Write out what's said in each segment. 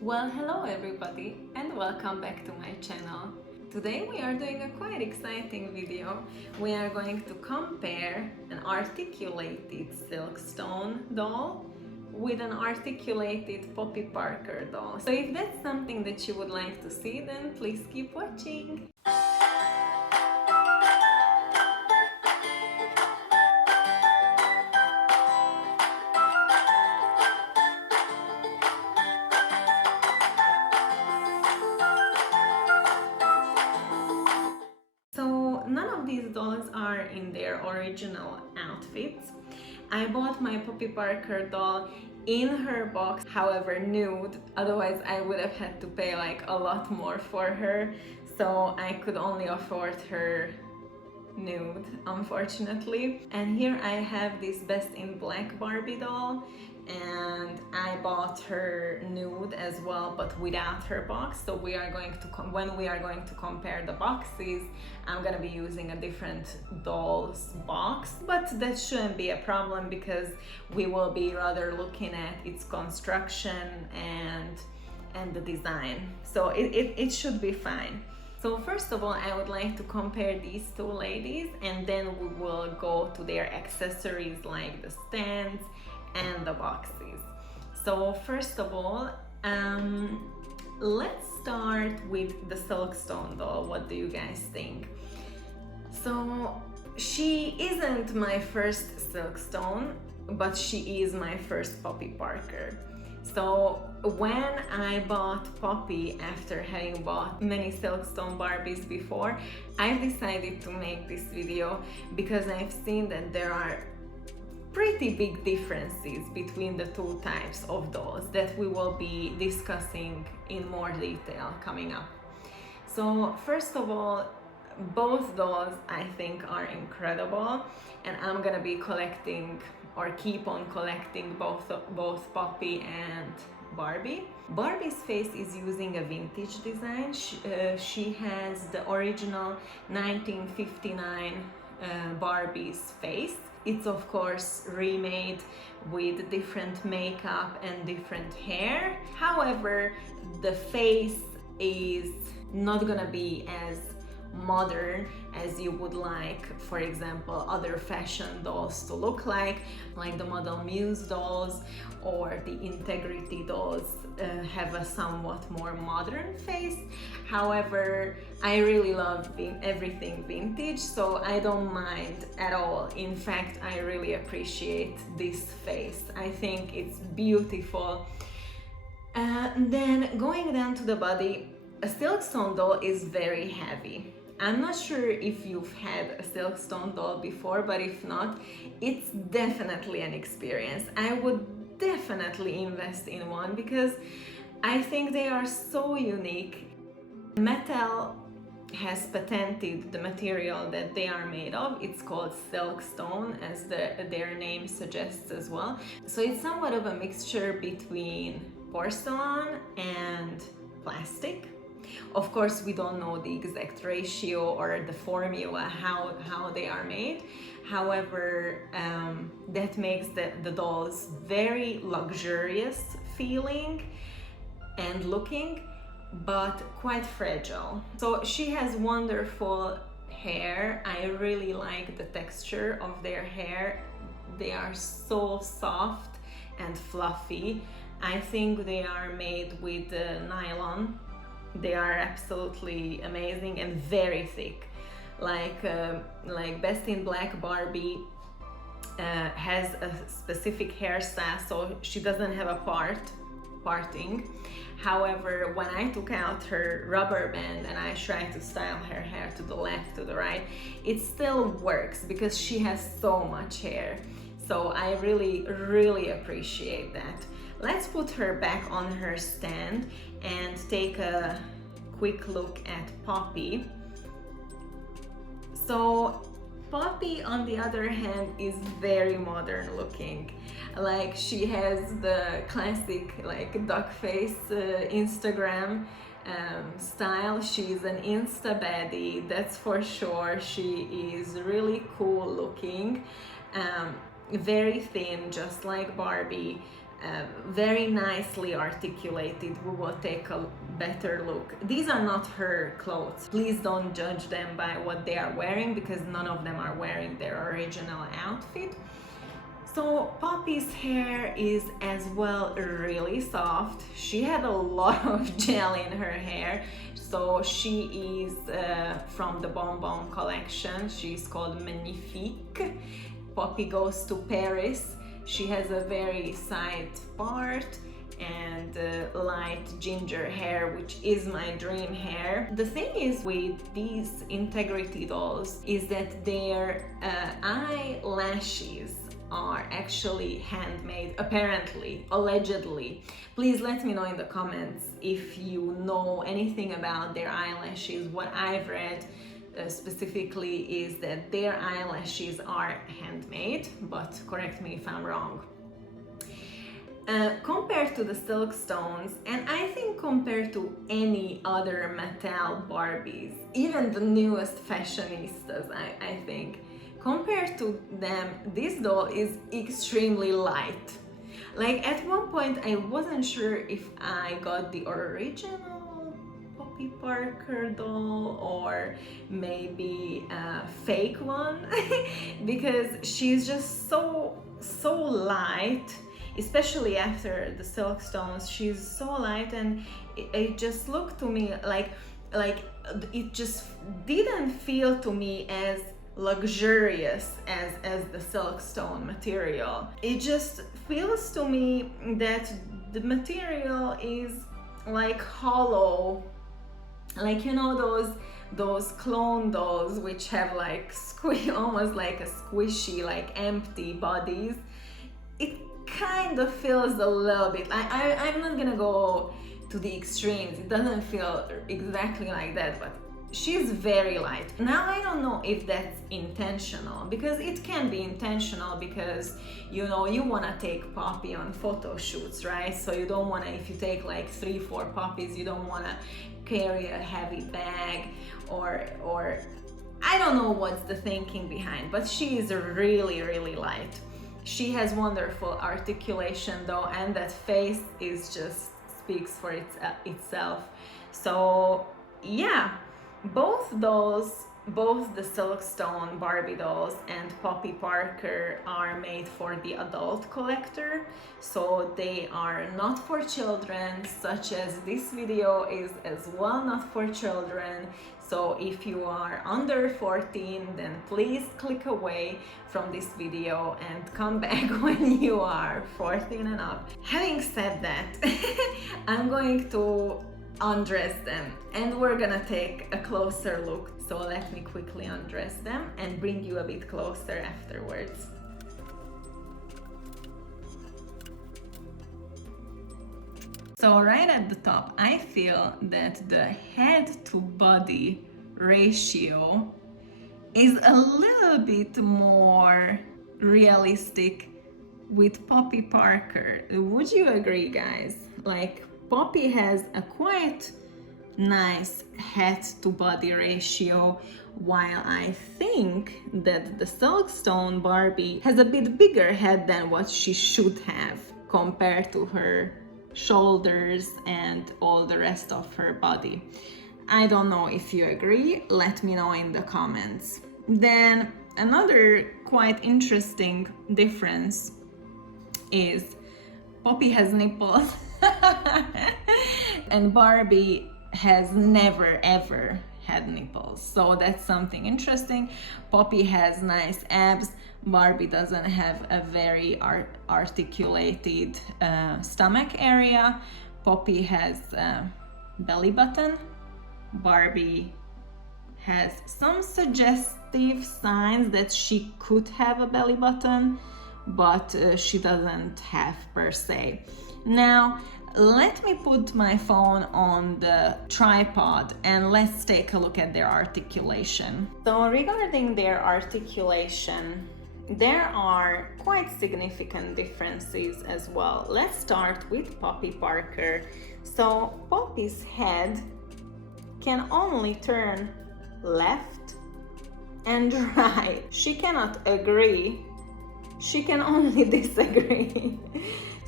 Well, hello everybody and welcome back to my channel. Today we are doing a quite exciting video. We are going to compare an articulated Silkstone doll with an articulated Poppy Parker doll. So if that's something that you would like to see, then please keep watching. None of these dolls are in their original outfits. I bought my Poppy Parker doll in her box, however nude, otherwise I would have had to pay like a lot more for her, so I could only afford her nude, unfortunately. And here I have this Best in Black Barbie doll, and I bought her nude as well, but without her box. So we are going to when we are going to compare the boxes, I'm gonna be using a different doll's box, but that shouldn't be a problem because we will be rather looking at its construction and the design, so it should be fine. So first of all, I would like to compare these two ladies, and then we will go to their accessories like the stands and the boxes. So first of all, let's start with the Silkstone doll. What do you guys think? So she isn't my first Silkstone, but she is my first Poppy Parker. So when I bought Poppy after having bought many Silkstone Barbies before, I've decided to make this video because I've seen that there are pretty big differences between the two types of dolls that we will be discussing in more detail coming up. So first of all, both dolls I think are incredible, and I'm gonna be collecting or keep on collecting both Poppy and Barbie. Barbie's face is using a vintage design. She has the original 1959 Barbie's face. It's of course remade with different makeup and different hair. However, the face is not gonna be as modern as you would like, for example, other fashion dolls to look like the Model Muse dolls or the Integrity dolls have a somewhat more modern face. However, I really love everything vintage, so I don't mind at all. In fact, I really appreciate this face. I think it's beautiful. Then going down to the body, a Silkstone doll is very heavy. I'm not sure if you've had a Silkstone doll before, but if not, it's definitely an experience. I would definitely invest in one because I think they are so unique. Mattel has patented the material that they are made of. It's called Silkstone, as their name suggests as well. So it's somewhat of a mixture between porcelain and plastic. Of course, we don't know the exact ratio or the formula how they are made. However, that makes the dolls very luxurious feeling and looking, but quite fragile. So she has wonderful hair. I really like the texture of their hair. They are so soft and fluffy. I think they are made with nylon. They are absolutely amazing and very thick. Like Best in Black Barbie has a specific hairstyle, so she doesn't have a parting. However, when I took out her rubber band and I tried to style her hair to the left, to the right, it still works because she has so much hair. So I really appreciate that. Let's put her back on her stand and take a quick look at Poppy. So Poppy, on the other hand, is very modern looking. Like, she has the classic duck face Instagram style. She's an Insta baddie, that's for sure. She is really cool looking, very thin, just like Barbie. very nicely articulated. We will take a better look. These are not her clothes. Please don't judge them by what they are wearing, because none of them are wearing their original outfit. So Poppy's hair is as well really soft. She had a lot of gel in her hair. So she is from the Bon Bon collection. She's called Magnifique. Poppy goes to Paris. She has a very side part and light ginger hair, which is my dream hair. The thing is with these Integrity dolls is that their eyelashes are actually handmade, apparently, allegedly. Please let me know in the comments if you know anything about their eyelashes. What I've read specifically is that their eyelashes are handmade, but correct me if I'm wrong. Compared to the Silkstones, and I think compared to any other Mattel Barbies, even the newest fashionistas, I think, compared to them, this doll is extremely light. Like at one point I wasn't sure if I got the original Poppy Parker doll or maybe a fake one because she's just so light, especially after the Silkstones. She's so light, and it just looked to me like it just didn't feel to me as luxurious as the Silkstone material. It just feels to me that the material is like hollow, like, you know, those clone dolls which have like almost like a squishy, like empty bodies. It kind of feels a little bit, I'm not gonna go to the extremes, it doesn't feel exactly like that, but she's very light. Now I don't know if that's intentional, because it can be intentional, because you know you want to take Poppy on photo shoots, right? So you don't want to, if you take like 3-4 puppies, you don't want to carry a heavy bag, or I don't know what's the thinking behind, but she is really light. She has wonderful articulation though, and that face is just speaks for itself. So yeah, both the Silkstone Barbie dolls and Poppy Parker are made for the adult collector, so they are not for children, such as this video is as well not for children. So if you are under 14, then please click away from this video and come back when you are 14 and up. Having said that, I'm going to undress them and we're gonna take a closer look. So let me quickly undress them and bring you a bit closer afterwards. So right at the top, I feel that the head to body ratio is a little bit more realistic with Poppy Parker. Would you agree, guys? Like, Poppy has a quite nice head to body ratio, while I think that the Silkstone Barbie has a bit bigger head than what she should have compared to her shoulders and all the rest of her body. I don't know if you agree, let me know in the comments. Then another quite interesting difference is Poppy has nipples and Barbie has never ever had nipples, so that's something interesting. Poppy has nice abs, Barbie doesn't have a very articulated stomach area. Poppy has a belly button, Barbie has some suggestive signs that she could have a belly button, but she doesn't have per se. Now let me put my phone on the tripod and let's take a look at their articulation. So regarding their articulation, there are quite significant differences as well. Let's start with Poppy Parker. So Poppy's head can only turn left and right. She cannot agree, she can only disagree.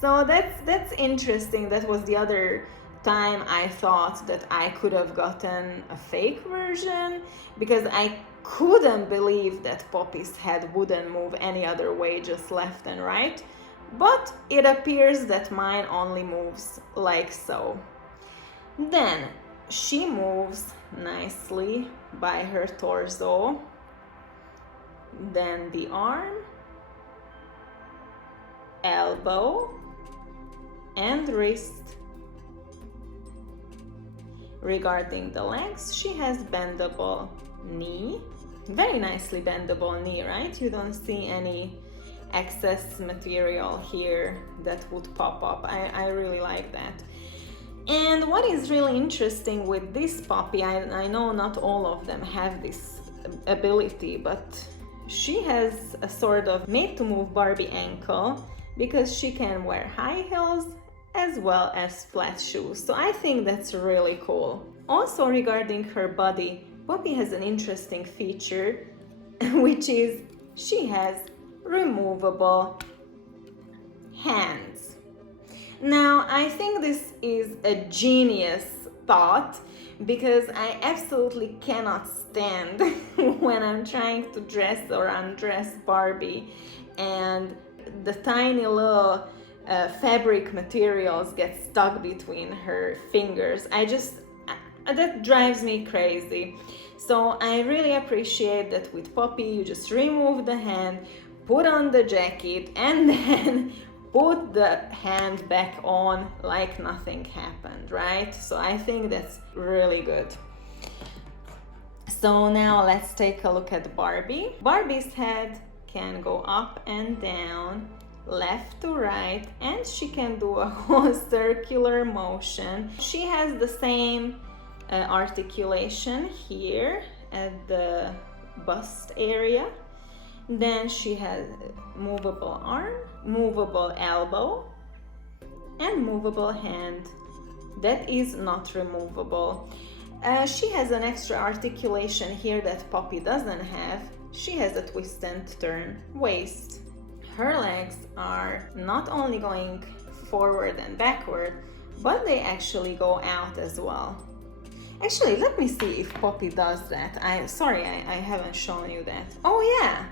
So that's interesting. That was the other time I thought that I could have gotten a fake version, because I couldn't believe that Poppy's head wouldn't move any other way, just left and right. But it appears that mine only moves like so. Then she moves nicely by her torso, then the arm, elbow, and wrist. Regarding the legs, she has bendable knee, very nicely bendable knee, right? You don't see any excess material here that would pop up. I really like that. And what is really interesting with this puppy, I know not all of them have this ability, but she has a sort of made to move Barbie ankle, because she can wear high heels as well as flat shoes. So I think that's really cool. Also, regarding her body, Poppy has an interesting feature, which is she has removable hands. Now, I think this is a genius thought, because I absolutely cannot stand when I'm trying to dress or undress Barbie and the tiny little fabric materials get stuck between her fingers. That drives me crazy. So I really appreciate that with Poppy you just remove the hand, put on the jacket, and then put the hand back on like nothing happened, right? So I think that's really good. So now let's take a look at Barbie. Barbie's head can go up and down, left to right, and she can do a whole circular motion. She has the same articulation here at the bust area. Then she has movable arm, movable elbow, and movable hand that is not removable. She has an extra articulation here that Poppy doesn't have. She has a twist and turn waist. Her legs are not only going forward and backward, but they actually go out as well. Actually, let me see if Poppy does that. Sorry, I haven't shown you that. Oh yeah!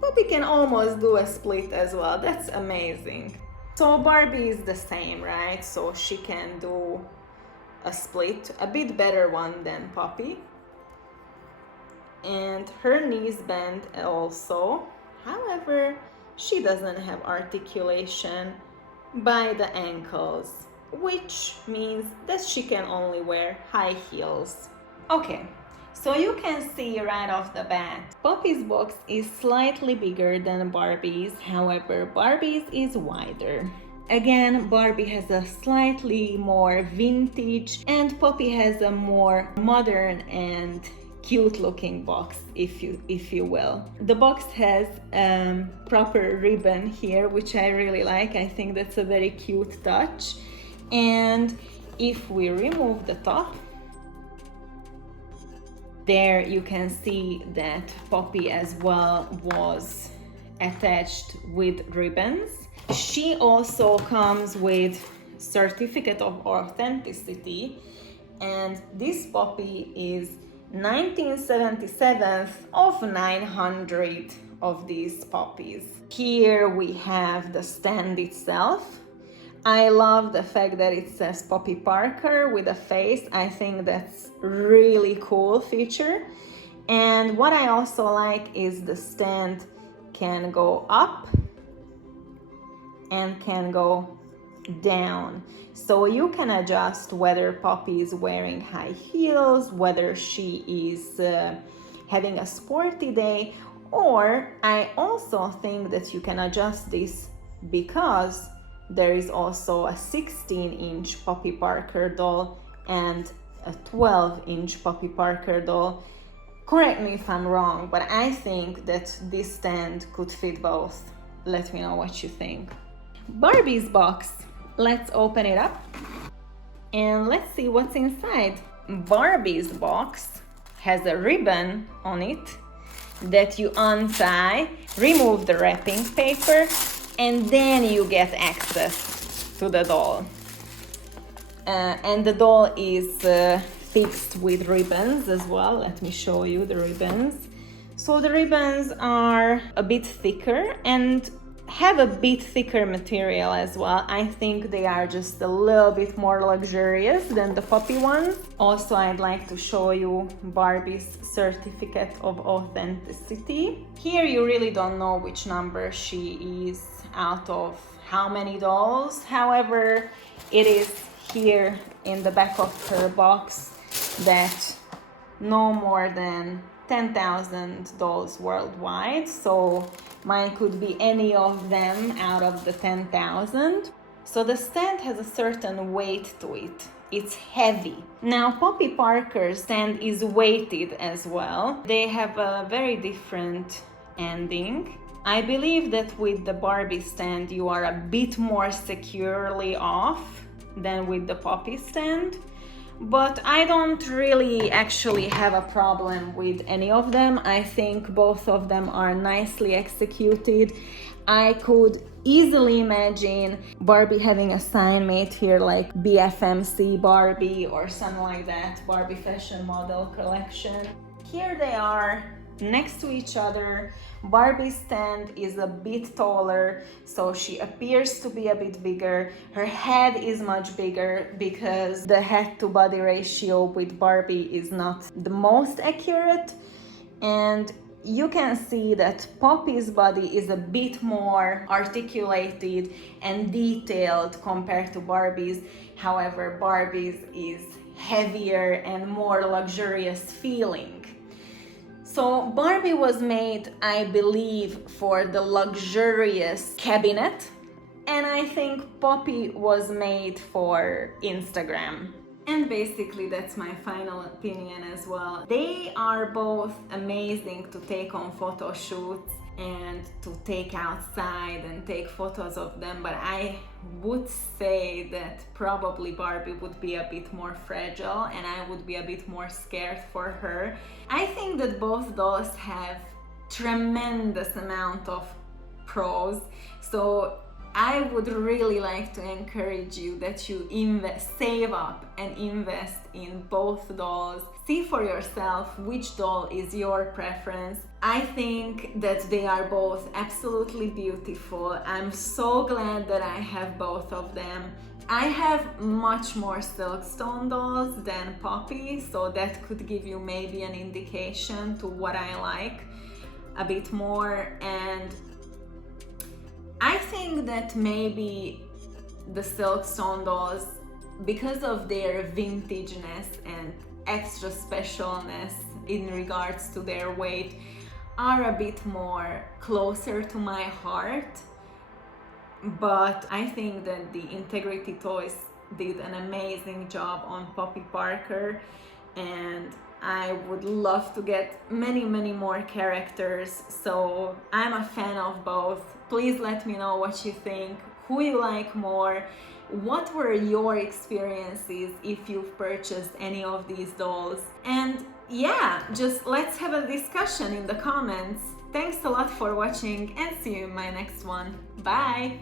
Poppy can almost do a split as well. That's amazing. So Barbie is the same, right? So she can do a split, a bit better one than Poppy. And her knees bend also. However, she doesn't have articulation by the ankles, which means that she can only wear high heels. Okay, so you can see right off the bat, Poppy's box is slightly bigger than Barbie's, however, Barbie's is wider. Again, Barbie has a slightly more vintage and Poppy has a more modern and cute looking box, if you will. The box has proper ribbon here, which I really like. I think that's a very cute touch. And if we remove the top, there you can see that Poppy as well was attached with ribbons. She also comes with certificate of authenticity, and this Poppy is 1977th of 900 of these puppies. Here we have the stand itself. I love the fact that it says Poppy Parker with a face. I think that's really cool feature. And what I also like is the stand can go up and can go down. So you can adjust whether Poppy is wearing high heels, whether she is having a sporty day, or I also think that you can adjust this because there is also a 16-inch Poppy Parker doll and a 12-inch Poppy Parker doll. Correct me if I'm wrong, but I think that this stand could fit both. Let me know what you think. Barbie's box. Let's open it up and let's see what's inside. Barbie's box has a ribbon on it that you untie, remove the wrapping paper, and then you get access to the doll. And the doll is fixed with ribbons as well. Let me show you the ribbons. So the ribbons are a bit thicker and have a bit thicker material as well. I think they are just a little bit more luxurious than the Poppy ones. Also, I'd like to show you Barbie's certificate of authenticity. Here you really don't know which number she is out of how many dolls. However, it is here in the back of her box that no more than 10,000 dolls worldwide, so mine could be any of them out of the 10,000. So the stand has a certain weight to it. It's heavy. Now Poppy Parker's stand is weighted as well. They have a very different ending. I believe that with the Barbie stand you are a bit more securely off than with the Poppy stand. But I don't really actually have a problem with any of them. I think both of them are nicely executed. I could easily imagine Barbie having a sign made here like BFMC Barbie or something like that, Barbie Fashion Model Collection. Here they are next to each other. Barbie's stand is a bit taller, so she appears to be a bit bigger. Her head is much bigger because the head to body ratio with Barbie is not the most accurate. And you can see that Poppy's body is a bit more articulated and detailed compared to Barbie's. However, Barbie's is heavier and more luxurious feeling. So Barbie was made, I believe, for the luxurious cabinet, and I think Poppy was made for Instagram. And basically that's my final opinion as well. They are both amazing to take on photo shoots and to take outside and take photos of them, but I would say that probably Barbie would be a bit more fragile and I would be a bit more scared for her. I think that both dolls have tremendous amount of pros, so I would really like to encourage you that you save up and invest in both dolls. See for yourself which doll is your preference. I think that they are both absolutely beautiful. I'm so glad that I have both of them. I have much more Silkstone dolls than Poppy, so that could give you maybe an indication to what I like a bit more. And I think that maybe the Silkstone dolls, because of their vintageness and extra specialness in regards to their weight, are a bit more closer to my heart. But I think that the Integrity Toys did an amazing job on Poppy Parker, and I would love to get many more characters, so I'm a fan of both. Please let me know what you think, who you like more, what were your experiences if you've purchased any of these dolls, and yeah, just let's have a discussion in the comments. Thanks a lot for watching and see you in my next one. Bye!